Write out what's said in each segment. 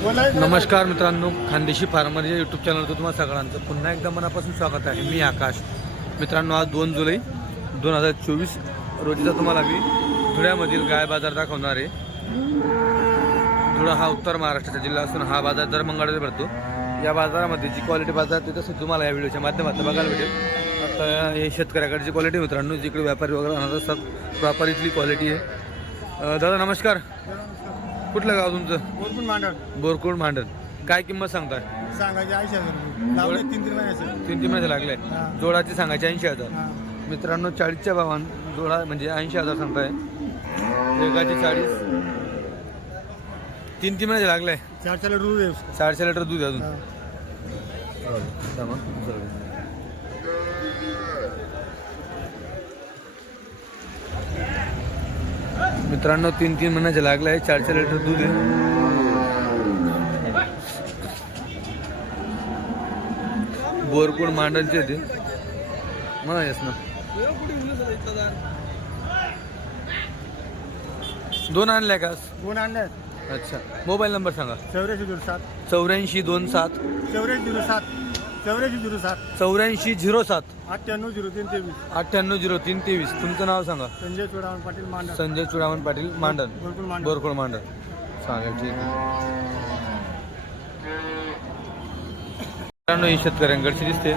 नमस्कार मित्रांनो, खानदेशी फार्मर या यूट्यूब चॅनलवर तुम्हाला सगळ्यांचं पुन्हा एकदा मनापासून स्वागत आहे. मी आकाश. मित्रांनो, आज 2 जुलै 2024 रोजीचा तुम्हाला मी धुळ्यामधील गाय बाजार दाखवणार आहे. धुळा हा उत्तर महाराष्ट्राचा जिल्हा असून हा बाजार दर मंगळवारी भरतो. या बाजारामध्ये जी क्वालिटी बाजार ते तसं तुम्हाला या व्हिडिओच्या माध्यमातून बघायला भेटेल. आता हे शेतकऱ्याकडची क्वालिटी मित्रांनो, जिकडे व्यापारी वगैरे आणत असतात प्रॉपर इथली क्वालिटी आहे. दादा नमस्कार. कुठलं गाव तुमचं? बोरकुंड मांडर. बोरकुंड मांडर. काय किंमत सांगताय? सांगायचे 80,000 लावले 3 महिन्याचे. 3 महिने लागले. जोडाची सांगायचे 80,000. हा. मित्रांनो 40च्या भावान जोडा म्हणजे 80,000 सांगताय. एकाची 40. 3 महिने लागले. 4 लिटर दूध आहे. 400 लिटर दूध आहे अजून. मित्रांनो 3 महिन्याचे लागले आहे. 400 लिटर दूध आहे. बोरकुंड मांडणचे ते म्हणा येस ना. 2 आणल्या का? 2 आणले. अच्छा. मोबाईल नंबर सांगा. 8407 8427 8407 8407 8407 980323. 980323. तुमचं नाव सांगा. संजय चोडावन पाटील मांडर. संजय चुडामण पाटील मांडण. बोरकुंड मांडर. बोरकुंड मांडण. चालेल, ठीक आहे. मित्रांनो ही शेतकऱ्यांकडची दिसते.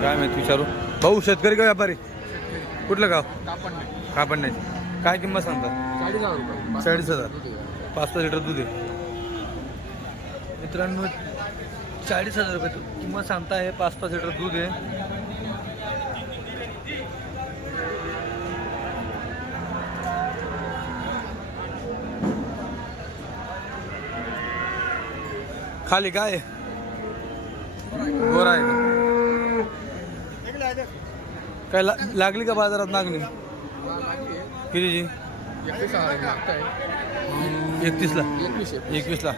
काय माहिती विचारू. भाऊ शेतकरी का व्यापारी? कुठलं गाव? कापडण्याची. काय किंमत सांगता? 40,000. 5 लिटर दूध आहे. मित्रांनो 40,000 रुपये किंमत सांगता आहे. 5 लिटर दूध आहे. खाली काय गोरा आहे का? काय लागली का बाजारात मागणी? कितीची? 31 ला. 21 ला.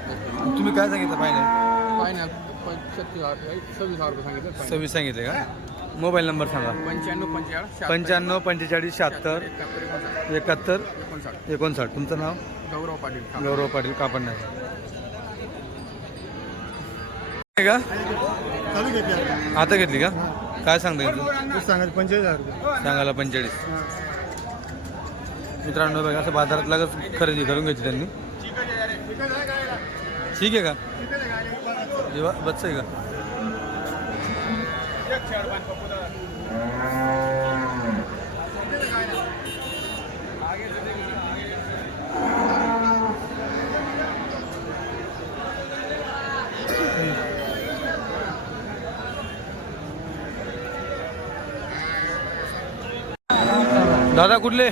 तुम्ही काय सांगितलं फायनल? 26 सांगितले का? मोबाईल नंबर सांगा. 95 45 76 71 59. तुमचं नाव? गौरव पाटील कापडणार का? चालू घेतली आता घेतली का? काय सांगता सांगायचे 45,000 रुपये. सांगायला 45. मित्रांनो बघा असं बाजारात लगेच खरेदी करून घ्यायची त्यांनी. ठीक आहे का? जेव्हा बच्च आहे का? दादा कुठले?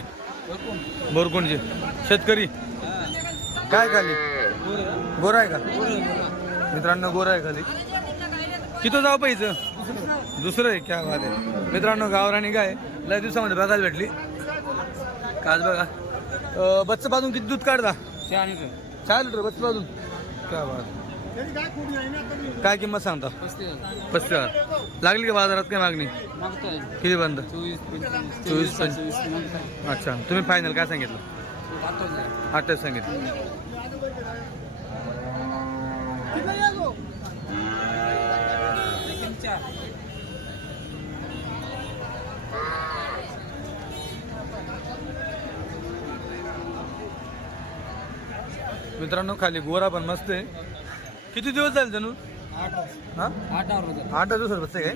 बोरकुंडचे. शेतकरी. काय खाली? गोरा आहे का? मित्रांनो गोरा आहे खाली. किती जाऊ पाहिजे? दुसरं आहे. क्या बात आहे. मित्रांनो गावराणी गाय लय दिवसामध्ये बघायला भेटली. काच बघा. बच्च पाजून किती दूध काढता? 4 लिटर बच्च पाजून. क्या बात. काय किंमत सांगता? 35,000. लागली का बाजारात काय मागणी? किती बंद? 24. अच्छा. तुम्ही फायनल काय सांगितलं? 28 सांगितलं. मित्रांनो खाली गोरा पण मस्त आहे. किती दिवस झाले जणू? 8 दिवस बसते काय?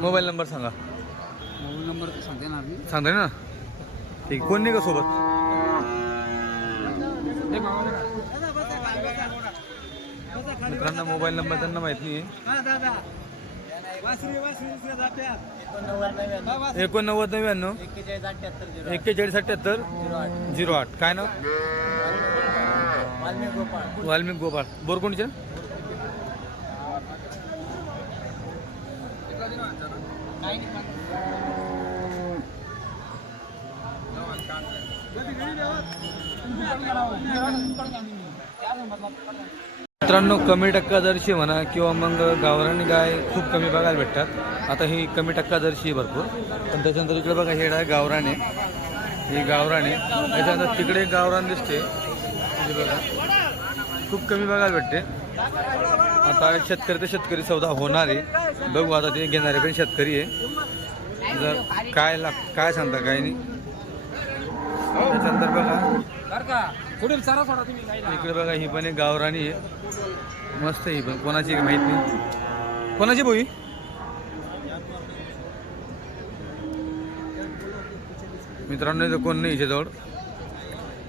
मोबाईल नंबर सांगा. मोबाईल नंबर सांगते ना. सांगता ना. ठीक. कोण नाही का सोबत? मित्रांनो मोबाईल नंबर त्यांना माहित नाही. 8999 41 78 08. काय नाव? वाल्मिक गोपाळ. बोरकुंडचे. मित्रांनो कमी टक्का जर्सी म्हणा किंवा मग गावरानी गाय खूप कमी बघायला भेटतात. आता ही कमी टक्का जर्सी भरपूर. पण त्याच्यानंतर इकडे बघा हे आहे गावराने. ही गावराने. त्याच्यानंतर तिकडे गावरान दिसते. क्वालिटी बघा खूप कमी बघायला भेटते. आता शेतकरी तर शेतकरी सौदा होणार आहे. बघू आता ते घेणारे पण शेतकरी आहे. जर काय सांगता काय नाही. त्याच्यानंतर बघा इकडे बघा ही पण एक गावराणी आहे. मस्त ही पण कोणाची माहित नाही. कोणाची बोई मित्रांनो इथं कोण नाही हिच्याजवळ.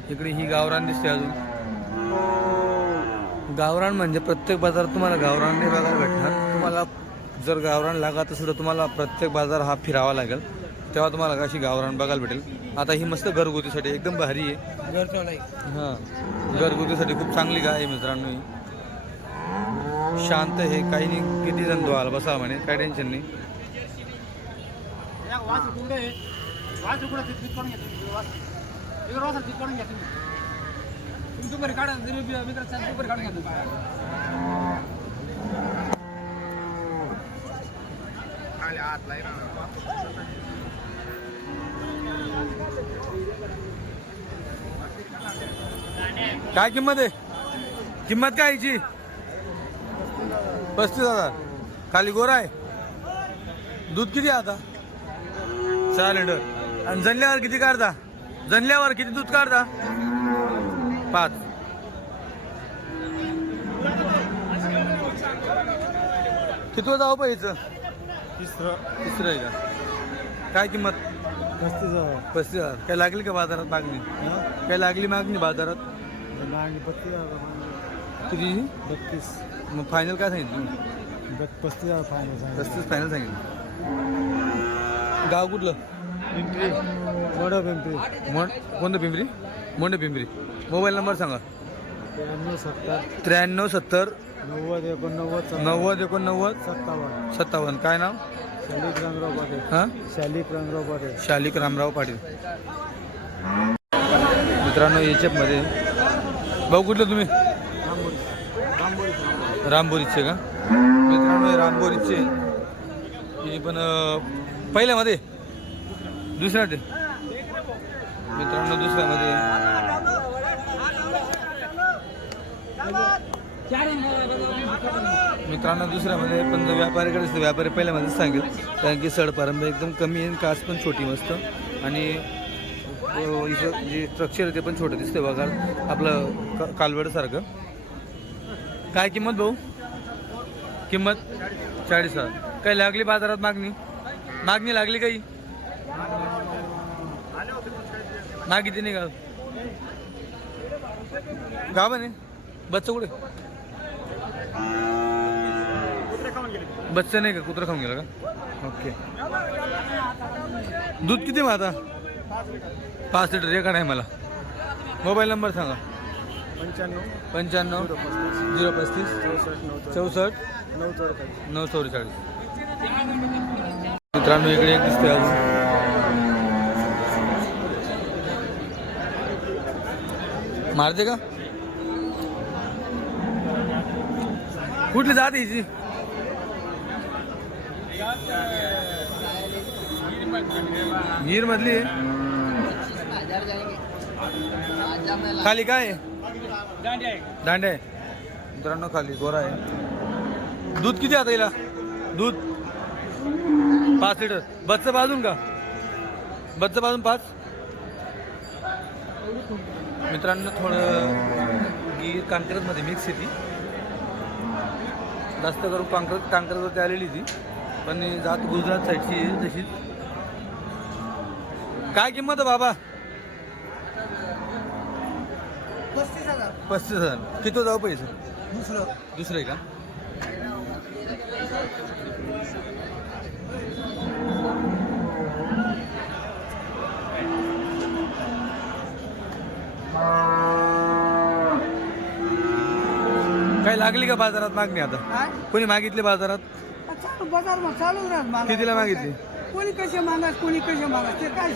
इकडे ही गावरान दिसते अजून. गावरान म्हणजे प्रत्येक बाजारात तुम्हाला गावरान नाही बघायला भेटणार. तुम्हाला जर गावरान लागत असेल तर तुम्हाला प्रत्येक बाजार हा फिरावा लागेल, तेव्हा तुम्हाला कशी गावरान बघायला भेटेल. आता ही मस्त घरगुतीसाठी एकदम भारी आहे. हां घरगुतीसाठी खूप चांगली गाय आहे मित्रांनो. ही शांत आहे, काही नाही. किती जण धुवाल बसा म्हणे, काय टेन्शन नाही. काय किंमत आहे? किंमत काय याची? 35,000. खाली गोरा आहे. दूध किती आहे आता? 6 लिटर. आणि जनल्यावर किती काढता? जनल्यावर किती दूध काढता? 5. किती जाऊ पाहिजे? तिसरं आहे का? काय किंमत? 35,000. काय लागली का बाजारात मागणी? काय लागली मागणी बाजारात? किती? 32. मग फायनल काय सांगितलं? 35,000 फायनल. 35 फायनल सांगितलं. गाव कुठलं? पिंपरी. पिंपरी. कोणतं पिंपरी? मोंडे पिंपरी. मोबाईल नंबर सांगा. 93 70 90 89 57. काय नाव? शालिक रामराव पाटील. हां शालिक रामराव पाटील. मित्रांनो याच्यामध्ये भाऊ कुठलं तुम्ही? रामबोरीचे का? मित्रांनो रामबोरीचे हे पण पहिल्यामध्ये दुसऱ्यामध्ये मित्रांनो दुसऱ्यामध्ये पण जर व्यापारीकडे असते व्यापारी पहिल्यामध्येच सांगेल, कारण की सडपारंब्या एकदम कमी आहे. कास पण छोटी मस्त. आणि इथं जे स्ट्रक्चर आहे ते पण छोटं दिसते बघा, आपलं कालवडसारखं. काय किंमत भाऊ? किंमत 40,000. काही लागली बाजारात मागणी लागली काही? मागितली नाही का? गाव आहे बच्चा कुठे? बच्चा नाही का? कुत्रा खाऊन गेला का? ओके. दूध किती मग आता? 5 लिटर. एका आहे मला. मोबाईल नंबर सांगा. 95 035 64 944. मित्रांनो इकडे एक दिसते अजून. मारते का? कुठली जात यायची? गिर मधली. खाली काय आहे? दांडे आहे. मित्रांनो खाली गोरा आहे. दूध किती आता हिला? दूध 5 लिटर. बच्चा बाजून का? बच्चा बाजून 5. मित्रांनो थोडं गीर कांकरमध्ये मिक्स आहे ती. जास्त करून कांकरवरती आलेली ती, पण जात गुजरात साईडची आहे तशीच. काय किंमत आहे बाबा? 35,000. किती जाऊ पैसे? दुसरं आहे का? काही लागली का बाजारात मागणी? आता कोणी मागितली बाजारात? बाजार चालू राहत. कितीला मागितली? कोणी कसे मागास कोणी कसे मागास ते काय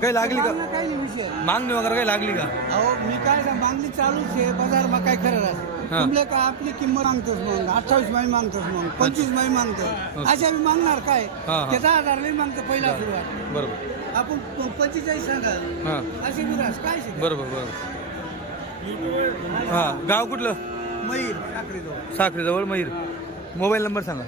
काही लागली का? काही नाही विषय. मागणी वगैरे काही लागली का? अहो मी काय मागणी चालूच आहे. बाजार मग काय खरं राहते. तुमले का आपली किंमत मागतोस मग 28 माही मागतोस मग 25 माही मागतो. अशा मी मागणार काय? ते 10,000 नाही मागतो पहिला सुरुवात. बरोबर. आपण 45 सांगा. अशी विरास काय? बरोबर. हां, गाव कुठलं? मयूर साखरेजवळ. साखरेजवळ मयूर. मोबाईल नंबर सांगा.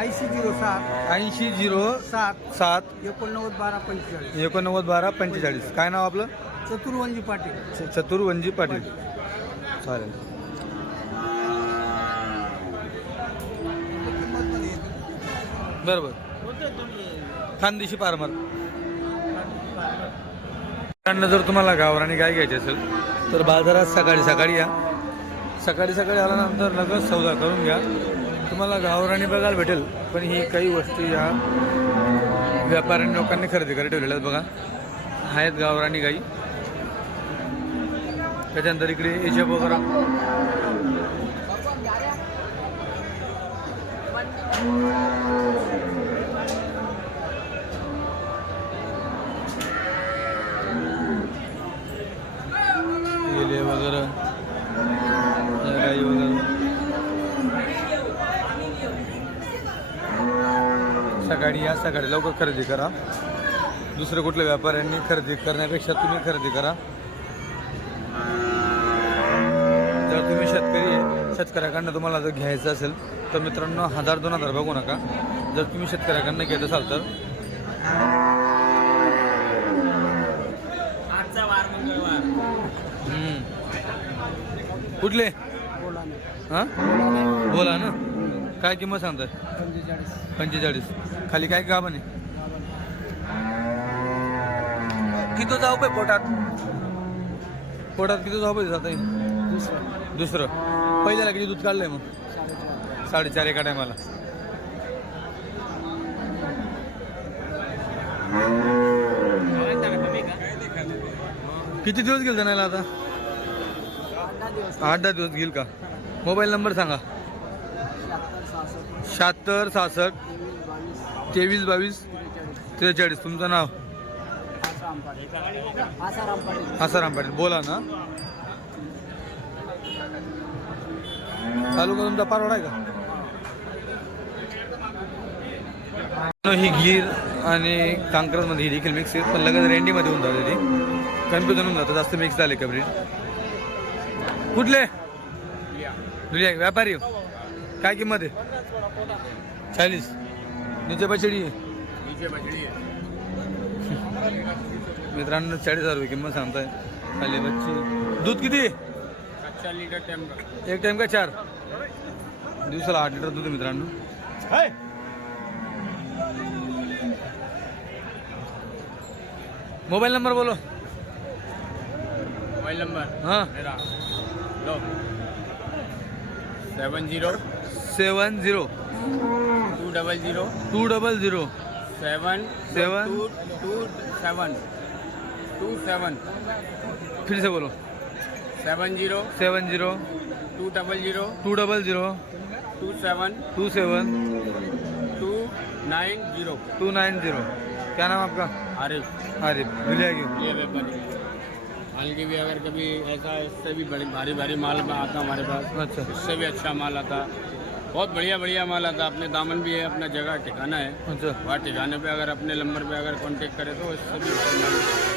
8007 8007 891245. 891245. काय नाव आपलं? चतुर्वंजी पाटील. चतुर्वंजी पाटील. चालेल. बरोबर. खानदेशी पारमार. जर तुम्हाला गावरानी गाय घ्यायची असेल तर बाजारात सकाळी सकाळी या. सकाळी सकाळी आल्यानंतर लगेच सौदा करून घ्या. तुम्हाला गावरानी बघायला भेटेल, पण ही काही वस्तू या व्यापाऱ्यांनी लोकांनी खरेदी करायला ठेवलेल्या आहेत बघा. आहेत गावरानी गाई. त्याच्यानंतर इकडे याच्या वगैरे गेले वगैरे गाई वगैरे. सकाळी या, सकाळी लवकर खरेदी करा. दुसऱ्या कुठल्या व्यापाऱ्यांनी खरेदी करण्यापेक्षा तुम्ही खरेदी करा. जर तुम्ही शेतकरी आहे, शेतकऱ्याकडनं तुम्हाला जर घ्यायचं असेल तर मित्रांनो 1000-2000 बघू नका. जर तुम्ही शेतकऱ्याकडनं घेत असाल तर कुठले हां बोला ना. काय किंमत सांगताय? 45. खाली काय गाभण आहे? किती जाऊ पाहिजे पोटात? पोटात किती जाऊ पाहिजे जाता? दुसरं. पहिल्याला किती दूध काढलंय मग? 4.5 एका टायमाला. किती दिवस गेल जाण्याला आता? 8-10 दिवस घेईल का? मोबाईल नंबर सांगा. 76 66 23 22 43. तुमचं नाव? आसाराम पाटील. बोला ना. तालुका तुमचा पारवडा आहे का? ही गीर आणि कांक्रजमध्ये ही देखील मिक्स आहे, पण लगेच रेंडीमध्ये होऊन जाते. ती कन्फ्युजन होऊन जातं जास्त मिक्स झाले का ब्रीड. कुठले? दुलिया. व्यापारी हो. काय किंमत आहे? 40. नीचे बछडी आहे. मित्रांनो 40,000 रुपये किंमत सांगताय. खाली बच्ची. दूध किती? 4 लिटर टाइम का? एक टाइम का 4? दिवसाला 8 लिटर दूध आहे मित्रांनो. मोबाईल नंबर बोलो. मोबाइल नंबर हाँ मेरा 70 70 200 200 7 7 27 फिर से बोलो. 70 70 200 200 27 27 290. 290. क्या नाम आपका? आरिफ. आरिफ. दुलिया की. ये व्यापारी हल्की भी अगर कभी ऐसा इससे भी बड़ी भारी भारी माल आता हमारे पास. अच्छा. इससे भी अच्छा माल आता. बहुत बढ़िया बढ़िया माल आता. अपने दामन भी है, अपना जगह ठिकाना है. अच्छा वहाँ ठिकाने पे अगर अपने नंबर पे अगर कांटेक्ट करें तो इससे भी अच्छा माल.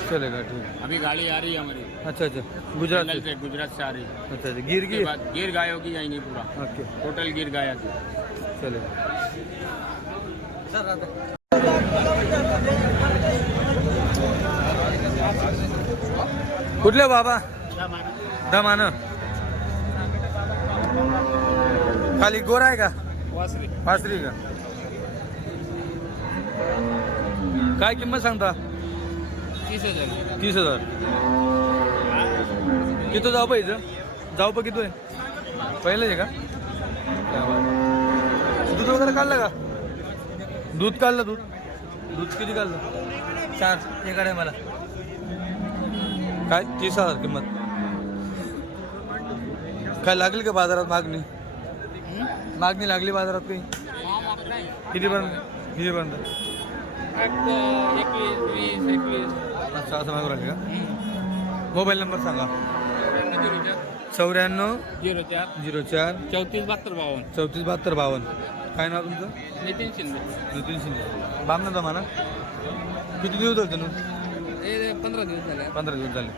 चलेगा ठीक. अभी गाड़ी आ रही है हमारी अच्छा अच्छा. गुजरात जंगल से. से, गुजरात से आ रही है. अच्छा अच्छा. गिर की. उसके बाद गिर गायों की आएंगी पूरा. ओके टोटल गिर गाय आती. चलेगा. कुठले बाबा? दमान. खाली गोरा आहे का? वासरी का? काय किंमत सांगता? 30,000. 30,000. किती जाऊ पाहिजे? जाऊ पण किती आहे? पहिलं आहे का? दूध वगैरे काढलं का? दूध काढलं. दूध किती काढलं? 4 एकडे मला. काय 30,000 किंमत. काय लागली का बाजारात मागणी? लागली बाजारात काही? कितीपर्यंत? अच्छा असं मागू राहिले का? मोबाईल नंबर सांगा. 94 04 04 34 72 34 72 52. काय नाव तुमचं? नितीन शिंदे. नितीन शिंदे. बामना जमाना. किती दिवस झाले? 15 दिवस झाले. 15 दिवस झाले.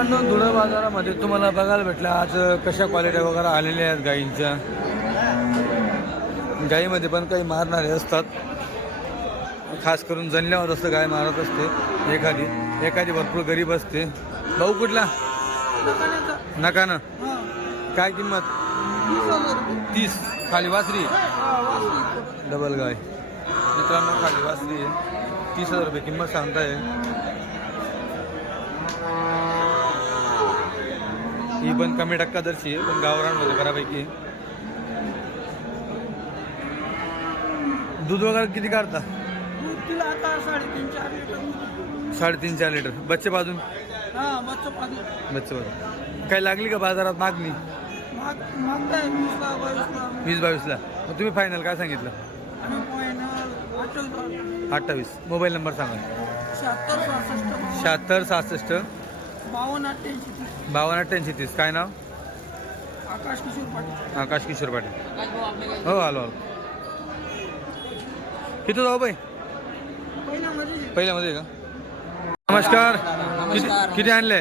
मित्रांनो धुळे बाजारामध्ये तुम्हाला बघायला भेटलं आज कशा क्वालिटी वगैरे आलेल्या आहेत गाईंच्या. गाईमध्ये पण काही मारणारे असतात, खास करून जणल्यावर असतं गाय मारत असते. एखादी भरपूर गरीब असते. भाऊ कुठला? नकानं. काय किंमत? 30. खाली वासरी डबल गाय. मित्रांनो खाली वासरी आहे, 30,000 रुपये किंमत सांगताय. ही पण कमी टक्का दर्शी आहे, पण गावरांमध्ये बऱ्यापैकी. दूध वगैरे किती काढता? तिला आता 3.5-4 लिटर. 3.5-4 लिटर. बच्चे बाजून बच्चे बाजून काय लागली का बाजारात मागणी? मागताय 20-22 ला. मग तुम्ही फायनल काय सांगितलं? 28. मोबाईल नंबर सांगा. 76 52 30. काय नाव? आकाश किशोर पाटील. हो आलो. किती जाऊ बाई? पहिल्यामध्ये का? नमस्कार. किती आणले?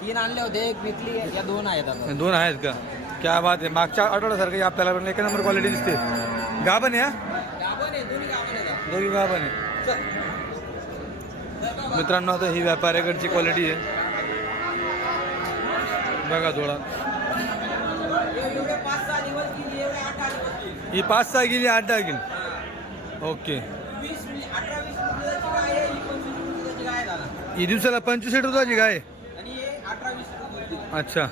3 आणले होते, एक विकली, या 2 आहेत आता. 2 आहेत का? क्या बात आहे. मागच्या आठवड्यासारखी आपल्याला पण एक नंबर क्वालिटी दिसते. गाभण आहे. दोघी गाभण आहे. मित्रांनो आता ही व्यापाऱ्याकडची क्वालिटी आहे. बघा थोडा ही 5-6 गेली, 8-10 गेली. ओके. ही दिवसाला 25 लिटर दुधाची गाय. अच्छा.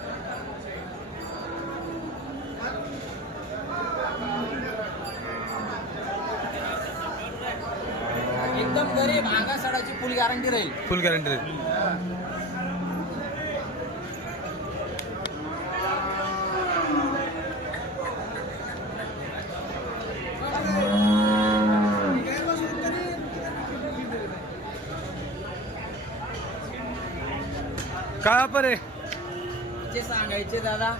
एकदम गरीब, अंगा सडाची फुल गॅरंटी राहील. फुल गॅरंटी राहील. काय पर आहे? हिचे सांगायचे दादा,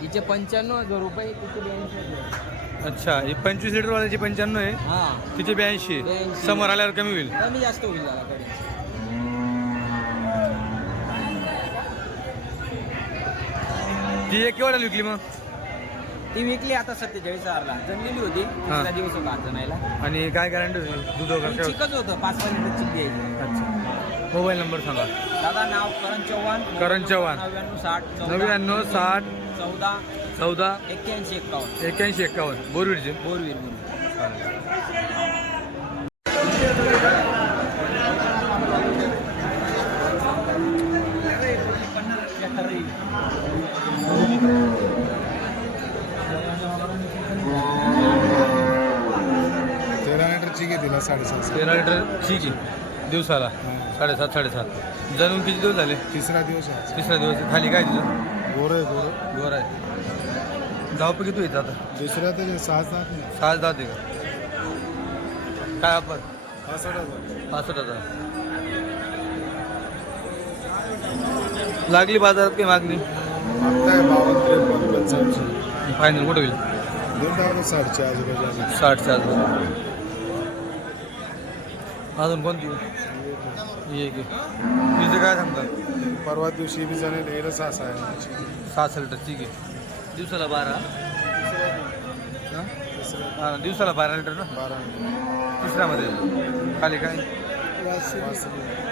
हिचे 95,000 रुपये, तिचे 82,000. अच्छा. ही 25 लिटर वाल्याची 95 आहे, हा तिचे 82. समोर आल्यावर कमी होईल. कमी जास्त होईल दादा कधी. ती एक केवढ्याला विकली मग? ती विकली आता 47,000ला. जमलेली होती, तिसरा दिवस होता आज जणायला. आणि काय गॅरंटी होती दूध वगैरे? चिकच होतं, 5-5 लिटर चिक द्यायची. अच्छा. मोबाईल नंबर सांगा. दादा नाव करण चव्हाण. 99 60 14 81 51. बोरवीरचे. बोरवीर. दिला 7.5. 13 लिटर ठीक आहे दिवसाला. 7.5. जणून किती दिवस झाले? तिसरा दिवस आहे. खाली काय तिथं? गोर आहे. धावपं किती येतं आता? दुसऱ्या तर 6 जाते का? काय आपण 65,000 लागली बाजारात काही मागणी? फायनल कुठं होईल? 60च्या आजूबाजू. 60च्या आजूबाजू. अजून कोणती? तिचं काय सांगतात? परवा दिवशी बी जाणे नेलं 6 आहे. 6 लिटर ठीक आहे. दिवसाला 12. दिवसाला 12 लिटर ना. 12. तिसऱ्यामध्ये खाली काय?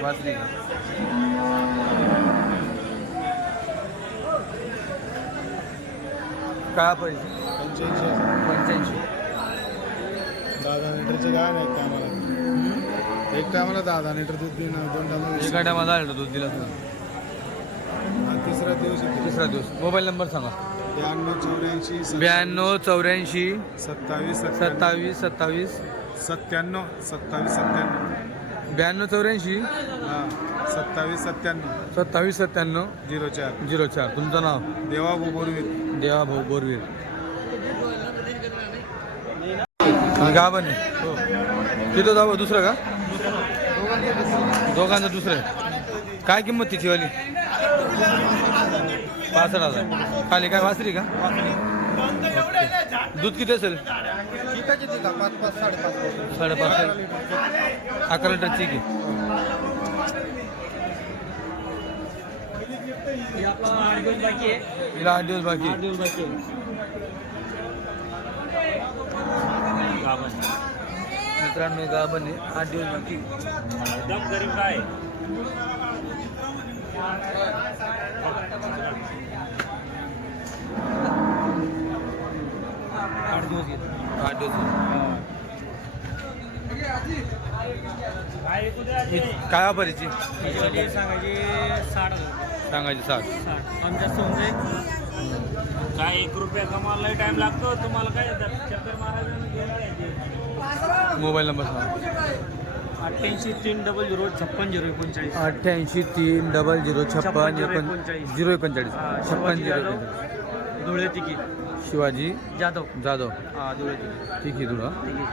वासरी का? काय पाहिजे? 85. 10 लिटरचे काय नाही कामाला. एक टायमाला 10 लिटर दूध देणं, 2 टायमाला. एका टायमाला 10 लिटर दूध दिलं तुला. तिसरा दिवस. मोबाईल नंबर सांगा. 92 84 92 84 27 27 97 92 84 हां 27 97 04. तुमचं नाव? देवाभाऊ बोरवीर. गाभण आहे. हो. तिथं जावं दुसरं का? दोघांचं दुसरं. काय किंमत तिची वाली? 65,000. खाली काय वासरी का? दूध किती असेल? 5.5 11 लिटर ठीक आहे. हे आपला 8 दिवस बाकी आहे. हिला 8 दिवस बाकी 8 दिवस बाकी आहे. मित्रांनो गाभण आहे 8 दिवस बाकी एकदम गरीब काय आठ दिवस काय वापरायची सांगायची 60,000 सांगायची 7 आमच्या सोनचे काय 1 रुपया कमायला टाइम लागतो तुम्हाला काय चक्कर मारायचं. मोबाईल नंबर सांगा 88-300-56-039 88-300-56-039 धुळे तिकी शिवाजी जाधव जाधव धुळे तिकी ठीक आहे तुला ठीक आहे.